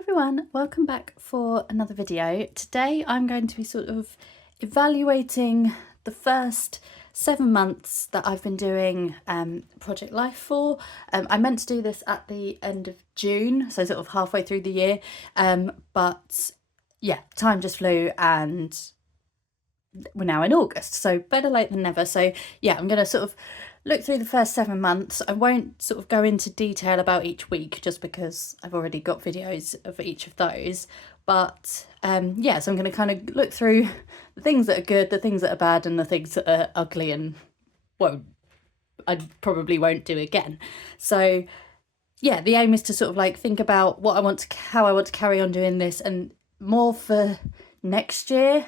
Everyone, welcome back for another video. Today I'm going to be sort of evaluating the first 7 months that I've been doing Project Life for. I meant to do this at the end of June, so sort of halfway through the year, but yeah, time just flew and we're now in August, so better late than never. So yeah, I'm going to sort of look through the first 7 months. I won't sort of go into detail about each week just because I've already got videos of each of those, but yeah, so I'm going to kind of look through the things that are good, the things that are bad, and the things that are ugly and I probably won't do again. So yeah, the aim is to sort of like think about how I want to carry on doing this, and more for next year.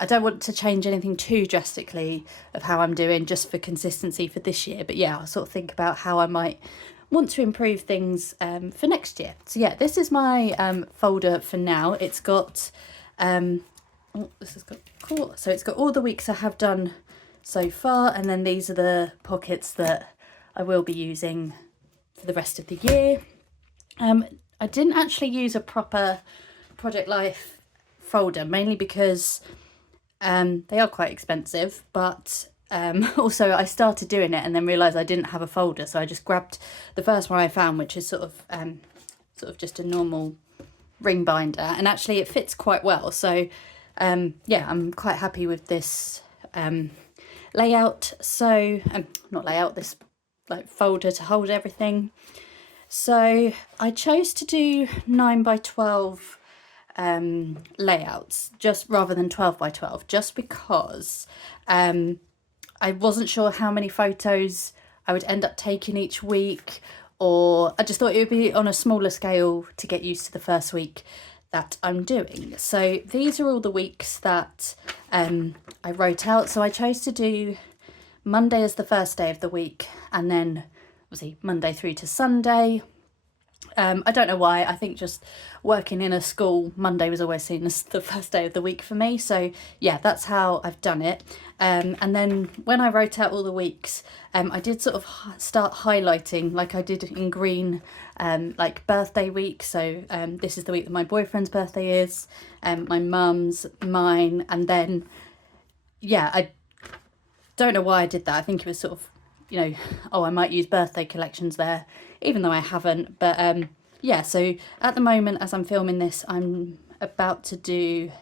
I don't want to change anything too drastically of how I'm doing just for consistency for this year. But yeah, I'll sort of think about how I might want to improve things for next year. So yeah, this is my folder for now. It's got, this has got cool. So it's got all the weeks I have done so far. And then these are the pockets that I will be using for the rest of the year. I didn't actually use a proper Project Life folder, mainly because they are quite expensive, but also I started doing it and then realised I didn't have a folder, so I just grabbed the first one I found, which is sort of just a normal ring binder, and actually it fits quite well. So yeah, I'm quite happy with this layout. So not layout, this like folder to hold everything. So I chose to do 9 by 12 layouts just rather than 12 by 12, just because I wasn't sure how many photos I would end up taking each week, or I just thought it would be on a smaller scale to get used to the first week that I'm doing. So these are all the weeks that I wrote out. So I chose to do Monday as the first day of the week, and then obviously Monday through to Sunday. I don't know why. I think just working in a school, Monday was always seen as the first day of the week for me. So yeah, that's how I've done it. And then when I wrote out all the weeks, I did sort of start highlighting, like I did in green, like birthday week. So this is the week that my boyfriend's birthday is, my mum's, mine, and then yeah, I don't know why I did that. I think it was sort of, you know, oh, I might use birthday collections there, even though I haven't. But yeah, so at the moment as I'm filming this, I'm about to do,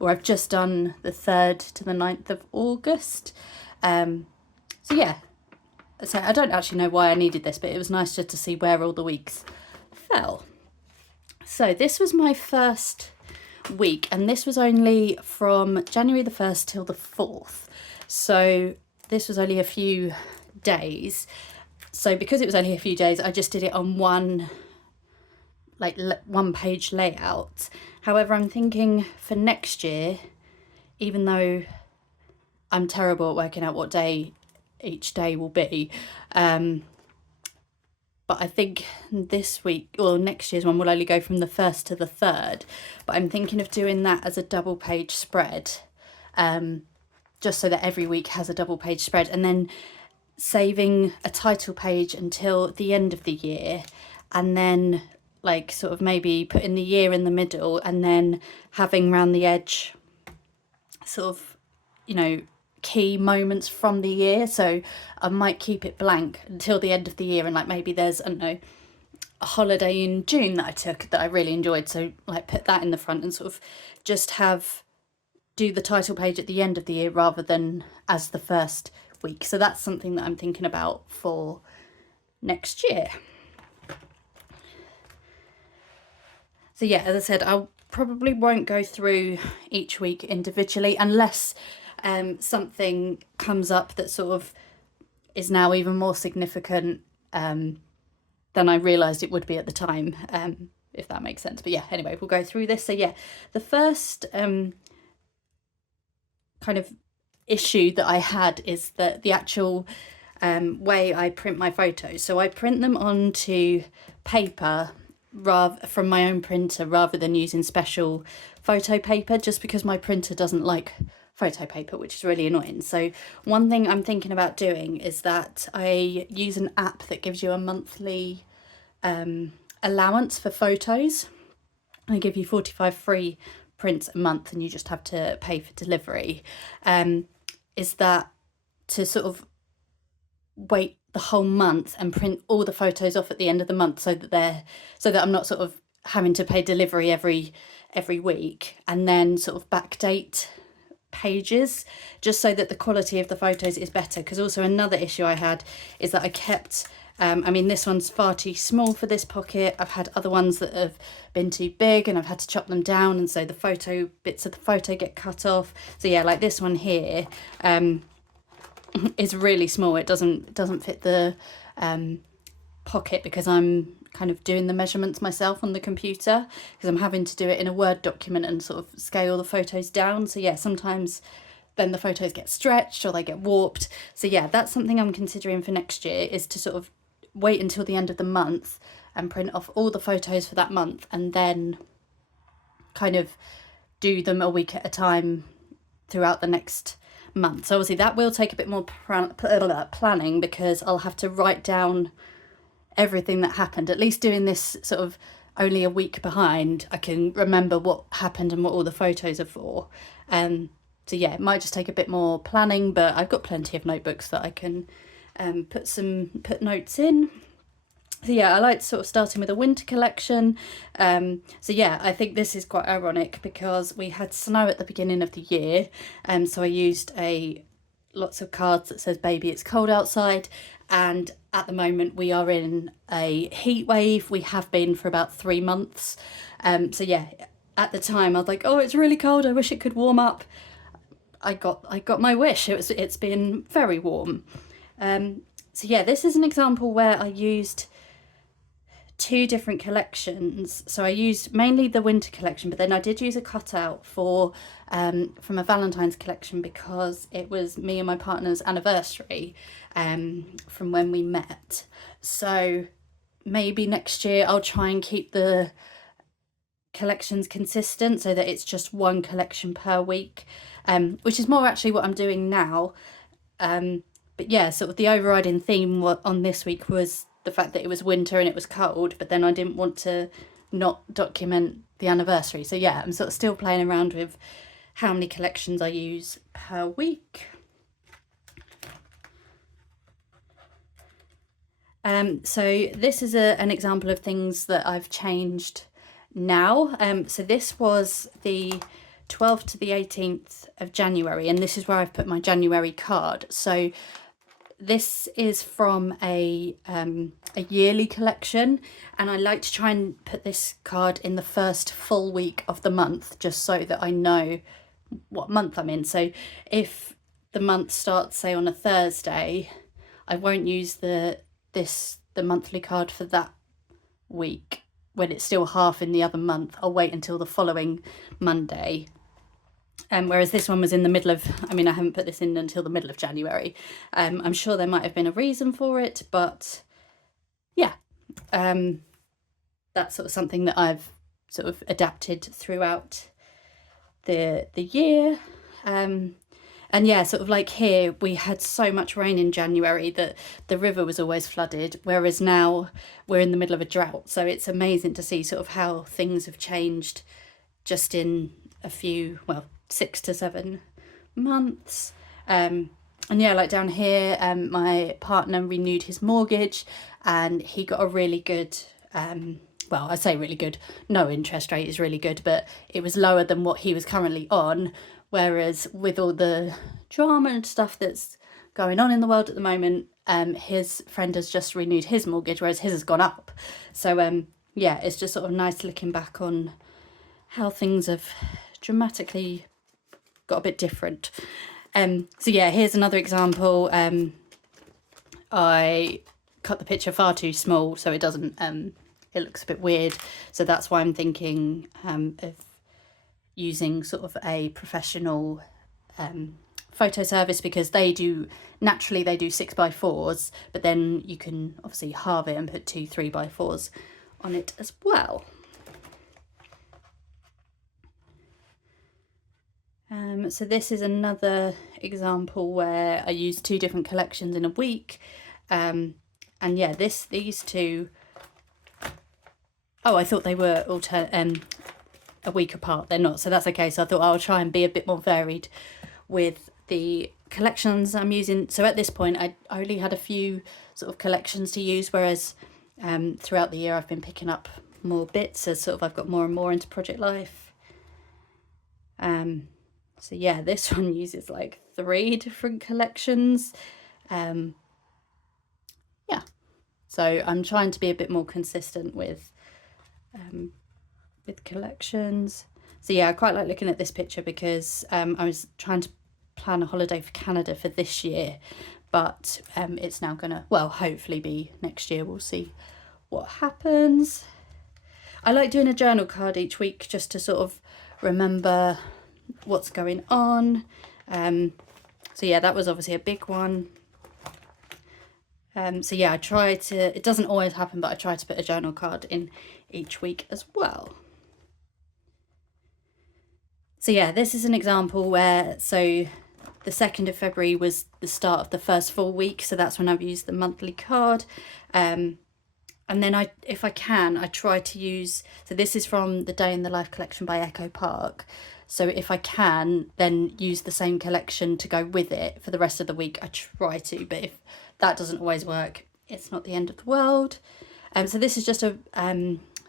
or I've just done the 3rd to the 9th of August. So yeah, so I don't actually know why I needed this, but it was nice just to see where all the weeks fell. So this was my first week, and this was only from January the 1st till the 4th. So this was only a few days. So because it was only a few days, I just did it on one page layout. However, I'm thinking for next year, even though I'm terrible at working out what day each day will be, but I think this week, or next year's one, will only go from the 1st to the 3rd, but I'm thinking of doing that as a double page spread, just so that every week has a double page spread, and then saving a title page until the end of the year, and then like sort of maybe putting the year in the middle, and then having around the edge sort of, you know, key moments from the year. So I might keep it blank until the end of the year, and like maybe there's, I don't know, a holiday in June that I took that I really enjoyed, so like put that in the front and sort of just do the title page at the end of the year rather than as the first week. So that's something that I'm thinking about for next year. So yeah, as I said, I probably won't go through each week individually unless something comes up that sort of is now even more significant than I realised it would be at the time, if that makes sense. But yeah, anyway, we'll go through this. So yeah, the first kind of issue that I had is that the actual way I print my photos. So I print them onto paper from my own printer rather than using special photo paper, just because my printer doesn't like photo paper, which is really annoying. So one thing I'm thinking about doing is that I use an app that gives you a monthly allowance for photos. they give you 45 free prints a month and you just have to pay for delivery, is that to sort of wait the whole month and print all the photos off at the end of the month, so that I'm not sort of having to pay delivery every week, and then sort of backdate pages just so that the quality of the photos is better. Because also another issue I had is that I kept I mean, this one's far too small for this pocket. I've had other ones that have been too big and I've had to chop them down, and so the bits of the photo get cut off. So yeah, like this one here is really small. It doesn't fit the pocket because I'm kind of doing the measurements myself on the computer, because I'm having to do it in a Word document and sort of scale the photos down. So yeah, sometimes then the photos get stretched or they get warped. So yeah, that's something I'm considering for next year, is to sort of wait until the end of the month and print off all the photos for that month, and then kind of do them a week at a time throughout the next month. So obviously that will take a bit more planning, because I'll have to write down everything that happened. At least doing this sort of only a week behind, I can remember what happened and what all the photos are for. So yeah, it might just take a bit more planning, but I've got plenty of notebooks that I can put notes in. So yeah, I like sort of starting with a winter collection. So yeah, I think this is quite ironic because we had snow at the beginning of the year, so I used lots of cards that says "Baby, it's cold outside," and at the moment we are in a heat wave. We have been for about 3 months. So yeah, at the time I was like, oh, it's really cold, I wish it could warm up. I got my wish. It's been very warm. So yeah, this is an example where I used 2 different collections. So I used mainly the winter collection, but then I did use a cutout from a Valentine's collection, because it was me and my partner's anniversary from when we met. So maybe next year I'll try and keep the collections consistent so that it's just 1 collection per week, which is more actually what I'm doing now. But yeah, sort of the overriding theme on this week was the fact that it was winter and it was cold, but then I didn't want to not document the anniversary. So yeah, I'm sort of still playing around with how many collections I use per week. So this is an example of things that I've changed now. So this was the 12th to the 18th of January, and this is where I've put my January card. So this is from a yearly collection, and I like to try and put this card in the first full week of the month, just so that I know what month I'm in. So if the month starts, say, on a Thursday, I won't use the monthly card for that week when it's still half in the other month. I'll wait until the following Monday. Whereas this one was in the middle of, I haven't put this in until the middle of January. I'm sure there might have been a reason for it, but yeah, that's sort of something that I've sort of adapted throughout the year. And yeah, sort of like here, we had so much rain in January that the river was always flooded, whereas now we're in the middle of a drought. So it's amazing to see sort of how things have changed just in a few, 6 to 7 months. And yeah, like down here, my partner renewed his mortgage and he got a really good, I say really good, no interest rate is really good, but it was lower than what he was currently on. Whereas with all the drama and stuff that's going on in the world at the moment, his friend has just renewed his mortgage, whereas his has gone up. So yeah, it's just sort of nice looking back on how things have dramatically got a bit different. So yeah, here's another example. I cut the picture far too small, so it doesn't, it looks a bit weird. So that's why I'm thinking of using sort of a professional photo service, because they do 6x4s, but then you can obviously halve it and put 2 3x4s on it as well. So this is another example where I used 2 different collections in a week, and yeah, these 2, oh, I thought they were a week apart. They're not, so that's okay. So I thought I'll try and be a bit more varied with the collections I'm using. So at this point I only had a few sort of collections to use, whereas throughout the year I've been picking up more bits as sort of I've got more and more into Project Life. So yeah, this one uses like 3 different collections. Yeah, so I'm trying to be a bit more consistent with collections. So yeah, I quite like looking at this picture because I was trying to plan a holiday for Canada for this year, but it's now gonna, well, hopefully be next year. We'll see what happens. I like doing a journal card each week just to sort of remember what's going on. So yeah, that was obviously a big one. So yeah, I try to, it doesn't always happen, but I try to put a journal card in each week as well. So yeah, this is an example where, so the 2nd of February was the start of the first full week, so that's when I've used the monthly card. And then if I can, I try to use, so this is from the Day in the Life collection by Echo Park. So if I can, then use the same collection to go with it for the rest of the week. I try to, but if that doesn't always work, it's not the end of the world. So this is just a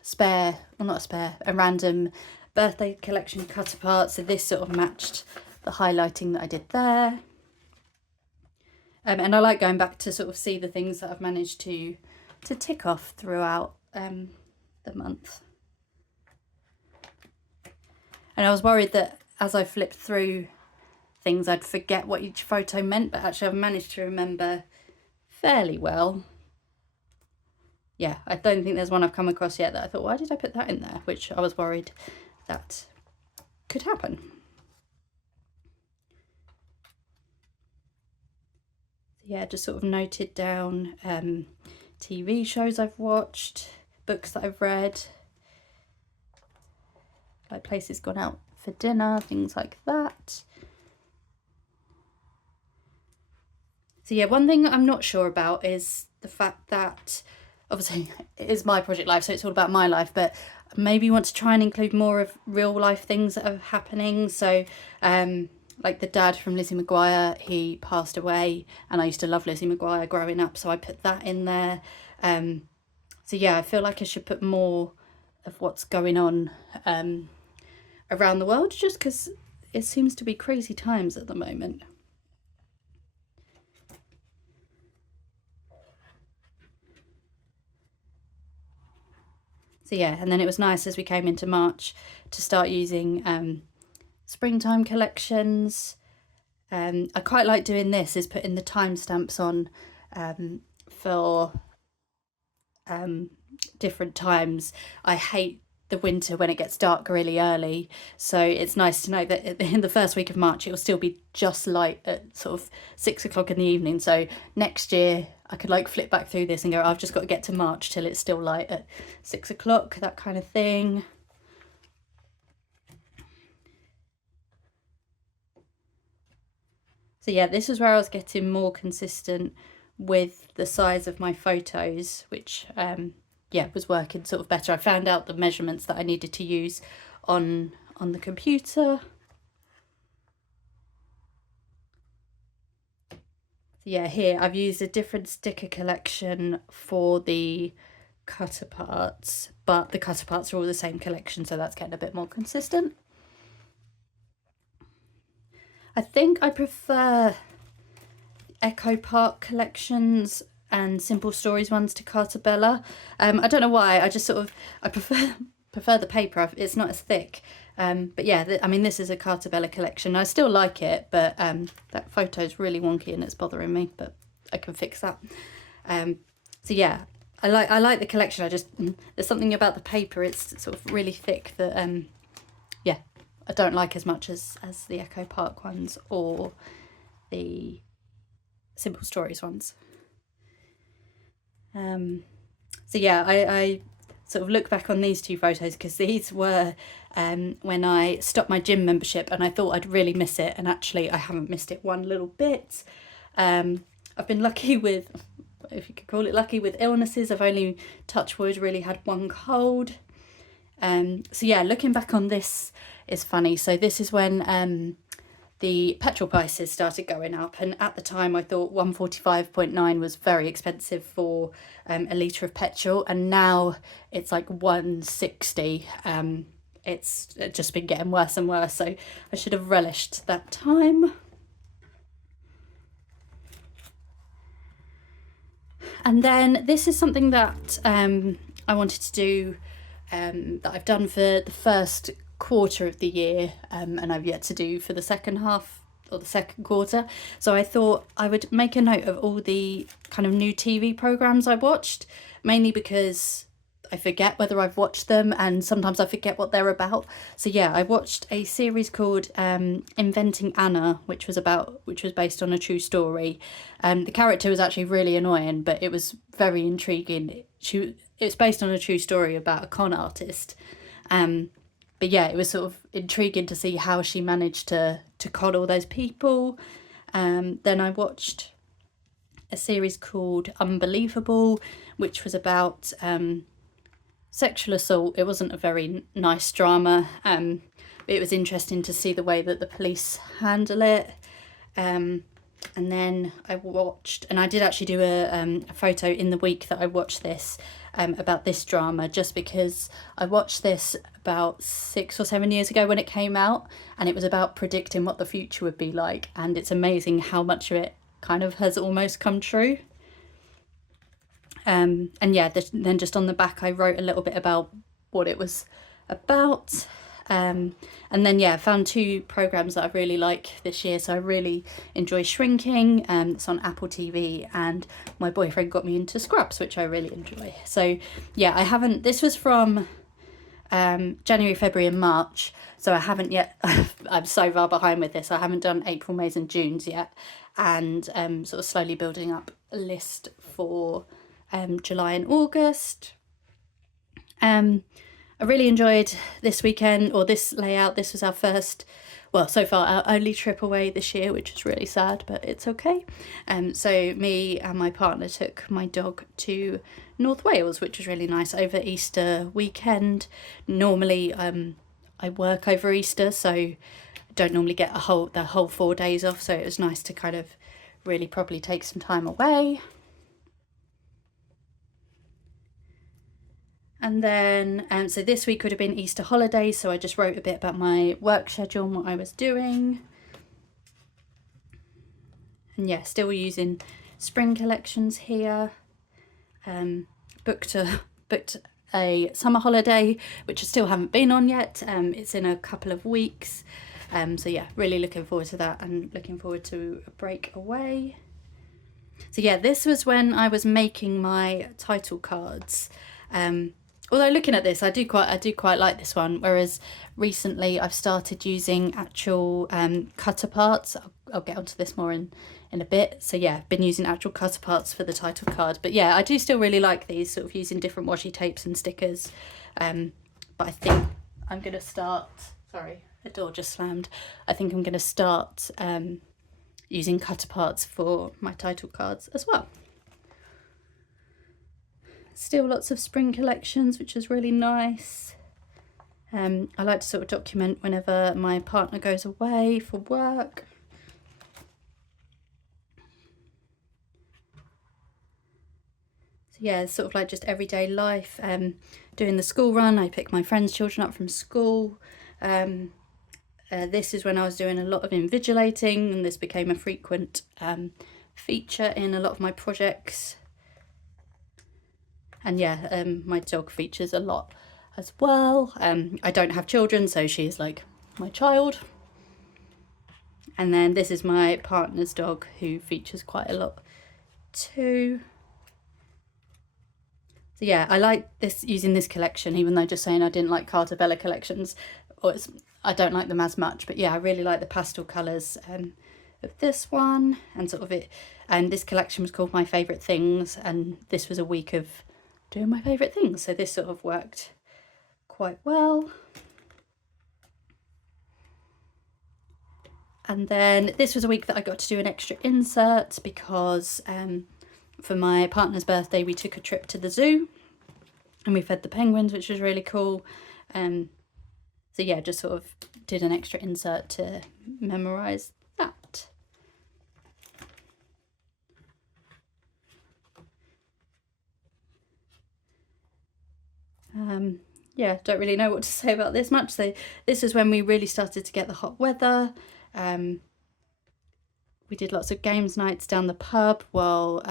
spare, well not a spare, a random birthday collection cut apart. So this sort of matched the highlighting that I did there. And I like going back to sort of see the things that I've managed to tick off throughout the month. And I was worried that as I flipped through things I'd forget what each photo meant, but actually I've managed to remember fairly well. Yeah, I don't think there's one I've come across yet that I thought, why did I put that in there? Which I was worried that could happen. Yeah, just sort of noted down TV shows I've watched, books that I've read, like places gone out for dinner, things like that. So yeah, one thing I'm not sure about is the fact that obviously it is my project life, so it's all about my life, but maybe want to try and include more of real life things that are happening. So like the dad from Lizzie McGuire, he passed away, and I used to love Lizzie McGuire growing up, so I put that in there. So yeah, I feel like I should put more of what's going on around the world, just because it seems to be crazy times at the moment. So yeah, and then it was nice as we came into March to start using springtime collections. I quite like doing this, is putting the timestamps on for different times. I hate the winter when it gets dark really early, so it's nice to know that in the first week of March it will still be just light at sort of 6 o'clock in the evening. So next year I could like flip back through this and go, I've just got to get to March till it's still light at 6 o'clock, that kind of thing. So yeah, this is where I was getting more consistent with the size of my photos, which yeah, was working sort of better. I found out the measurements that I needed to use on the computer. So yeah, here I've used a different sticker collection for the cut aparts, but the cut aparts are all the same collection, so that's getting a bit more consistent. I think I prefer Echo Park collections and Simple Stories ones to Carta Bella. I don't know why, I just sort of, I prefer the paper. It's not as thick. But yeah, I mean, this is a Carta Bella collection. I still like it, but that photo's really wonky and it's bothering me, but I can fix that. So yeah, I like the collection. I just, there's something about the paper, it's sort of really thick that, yeah, I don't like as much as the Echo Park ones or the Simple Stories ones. So yeah, I sort of look back on these 2 photos because these were when I stopped my gym membership, and I thought I'd really miss it, and actually I haven't missed it one little bit. I've been lucky with, if you could call it lucky, with illnesses. I've only, touch wood, really had one cold. So yeah, looking back on this is funny. So this is when the petrol prices started going up, and at the time I thought 145.9 was very expensive for a litre of petrol, and now it's like 160. It's just been getting worse and worse, so I should have relished that time. And then this is something that I wanted to do, that I've done for the first quarter of the year, and I've yet to do for the second half or the second quarter. So I thought I would make a note of all the kind of new TV programs I watched, mainly because I forget whether I've watched them, and sometimes I forget what they're about. So yeah, I watched a series called Inventing Anna, which was based on a true story. The character was actually really annoying, but it was very intriguing. It's based on a true story about a con artist. But yeah, it was sort of intriguing to see how she managed to con all those people. Then I watched a series called Unbelievable, which was about sexual assault. It wasn't a very nice drama. It was interesting to see the way that the police handle it. And then I watched, and I did actually do a photo in the week that I watched this, about this drama, just because I watched this about 6 or 7 years ago when it came out, and it was about predicting what the future would be like, and it's amazing how much of it kind of has almost come true. And yeah, then just on the back I wrote a little bit about what it was about. And then yeah, I found 2 programs that I really like this year. So I really enjoy Shrinking, it's on Apple TV, and my boyfriend got me into Scrubs, which I really enjoy. So yeah, this was from January, February and March, so I haven't yet I'm so far behind with this. I haven't done April, May's and June's yet, and sort of slowly building up a list for July and August. I really enjoyed this weekend, or this layout. This was our first, well, so far our only trip away this year, which is really sad, but it's okay. So me and my partner took my dog to North Wales, which was really nice, over Easter weekend. Normally I work over Easter, so I don't normally get the whole 4 days off, so it was nice to kind of really properly take some time away. And then, so this week would have been Easter holidays, so I just wrote a bit about my work schedule and what I was doing. And yeah, still using spring collections here. Booked a summer holiday, which I still haven't been on yet. It's in a couple of weeks. So yeah, really looking forward to that, and looking forward to a break away. So yeah, this was when I was making my title cards. Although looking at this, I do quite like this one. Whereas recently I've started using actual cutter parts. I'll get onto this more in a bit. So yeah, I've been using actual cutter parts for the title card. But yeah, I do still really like these, sort of using different washi tapes and stickers. But I think I'm going to start, sorry, the door just slammed. I think I'm going to start using cutter parts for my title cards as well. Still lots of spring collections, which is really nice. I like to sort of document whenever my partner goes away for work. So yeah, sort of like just everyday life. Doing the school run, I pick my friends' children up from school. This is when I was doing a lot of invigilating, and this became a frequent feature in a lot of my projects. And yeah, my dog features a lot as well. I don't have children, so she's like my child. And then this is my partner's dog, who features quite a lot too. So yeah, I like using this collection, even though just saying I didn't like Carter Bella collections, I don't like them as much. But yeah, I really like the pastel colours of this one, and sort of it. And this collection was called My Favourite Things, and this was a week of doing my favourite things, so this sort of worked quite well. And then this was a week that I got to do an extra insert, because for my partner's birthday we took a trip to the zoo and we fed the penguins, which was really cool. So yeah, just sort of did an extra insert to memorize that. Yeah, don't really know what to say about this much. So this is when we really started to get the hot weather. We did lots of games nights down the pub while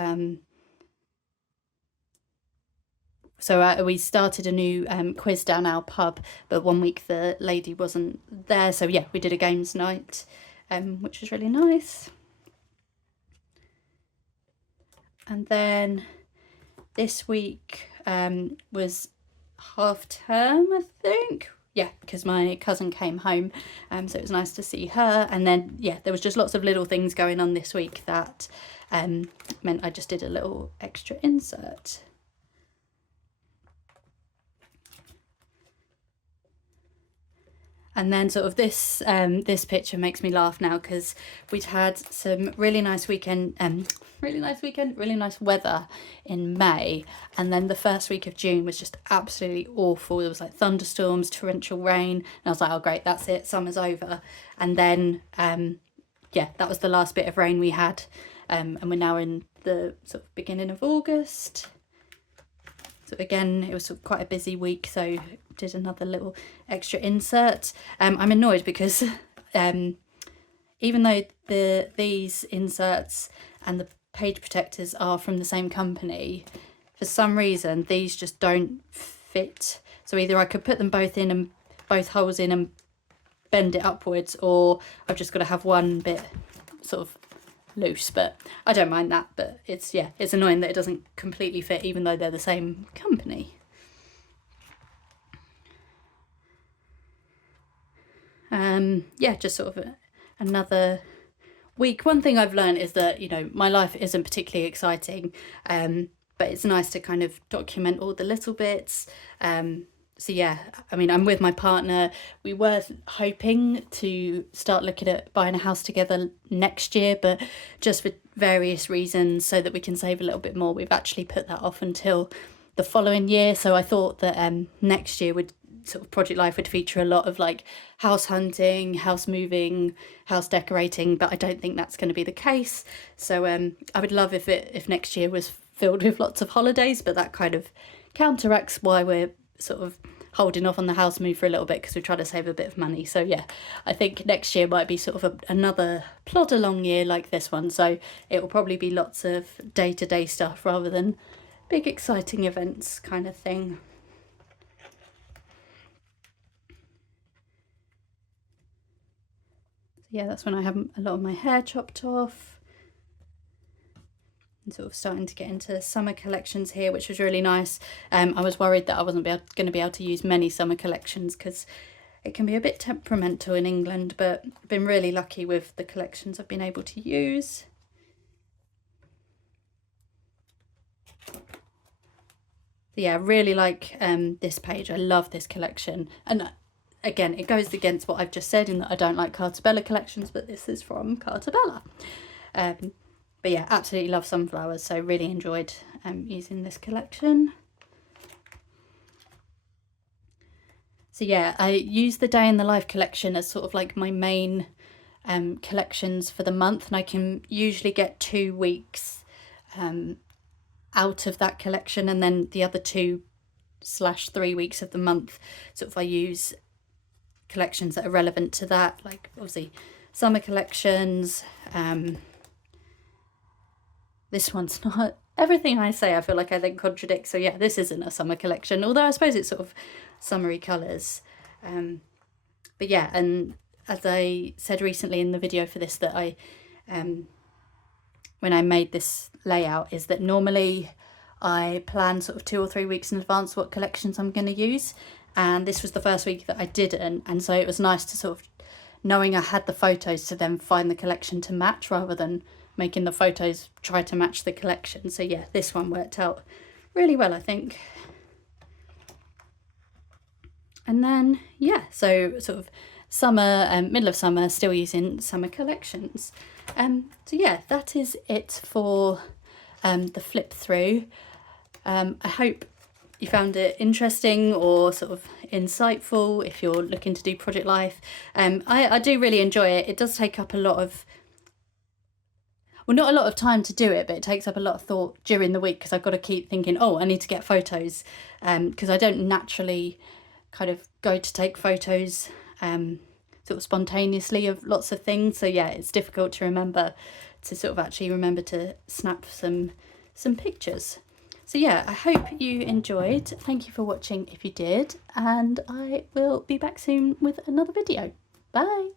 we started a new quiz down our pub, but one week the lady wasn't there, so yeah, we did a games night, which was really nice. And then this week was half term, I think. Yeah, because my cousin came home, so it was nice to see her. And then yeah, there was just lots of little things going on this week that meant I just did a little extra insert. And then sort of this this picture makes me laugh now because we'd had some really nice weather in May, and then the first week of June was just absolutely awful. There was like thunderstorms, torrential rain, and I was like, oh great, that's it, summer's over. And then yeah, that was the last bit of rain we had, and we're now in the sort of beginning of August. So again, it was sort of quite a busy week, so did another little extra insert. I'm annoyed because even though these inserts and the page protectors are from the same company, for some reason these just don't fit. So either I could put them both in and both holes in and bend it upwards, or I've just got to have one bit sort of loose, but I don't mind that. But it's annoying that it doesn't completely fit even though they're the same company. Yeah, just sort of another week. One thing I've learned is that, you know, my life isn't particularly exciting, but it's nice to kind of document all the little bits. So yeah, I mean, I'm with my partner. We were hoping to start looking at buying a house together next year, but just for various reasons, so that we can save a little bit more, we've actually put that off until the following year. So I thought that next year would sort of Project Life would feature a lot of like house hunting, house moving, house decorating, but I don't think that's going to be the case. So I would love if next year was filled with lots of holidays, but that kind of counteracts why we're sort of holding off on the house move for a little bit, because we're trying to save a bit of money. So yeah, I think next year might be sort of another plod along year like this one, so it will probably be lots of day-to-day stuff rather than big exciting events kind of thing. Yeah, that's when I have a lot of my hair chopped off. And sort of starting to get into summer collections here, which was really nice. I was worried that I wasn't going to be able to use many summer collections because it can be a bit temperamental in England, but I've been really lucky with the collections I've been able to use. Yeah, I really like this page. I love this collection. And again, it goes against what I've just said in that I don't like Carta Bella collections, but this is from Carta Bella. But yeah, absolutely love sunflowers, so really enjoyed using this collection. So yeah, I use the Day in the Life collection as sort of like my main collections for the month, and I can usually get 2 weeks out of that collection, and then the other 2/3 weeks of the month sort of I use collections that are relevant to that, like obviously summer collections. This one's not. Everything I say I feel like I then contradict, so yeah, this isn't a summer collection, although I suppose it's sort of summery colours. But yeah, and as I said recently in the video for this, that I when I made this layout, is that normally I plan sort of 2 or 3 weeks in advance what collections I'm going to use, and this was the first week that I didn't, and so it was nice to sort of, knowing I had the photos, to then find the collection to match rather than making the photos try to match the collection. So yeah, this one worked out really well, I think. And then yeah, so sort of summer, middle of summer, still using summer collections. So yeah, that is it for the flip through. I hope you found it interesting or sort of insightful if you're looking to do Project Life. I do really enjoy it. It does take up a lot of, well, not a lot of time to do it, but it takes up a lot of thought during the week because I've got to keep thinking, oh, I need to get photos, because I don't naturally kind of go to take photos sort of spontaneously of lots of things. So yeah, it's difficult to remember to sort of actually remember to snap some pictures. So yeah, I hope you enjoyed. Thank you for watching if you did, and I will be back soon with another video. Bye.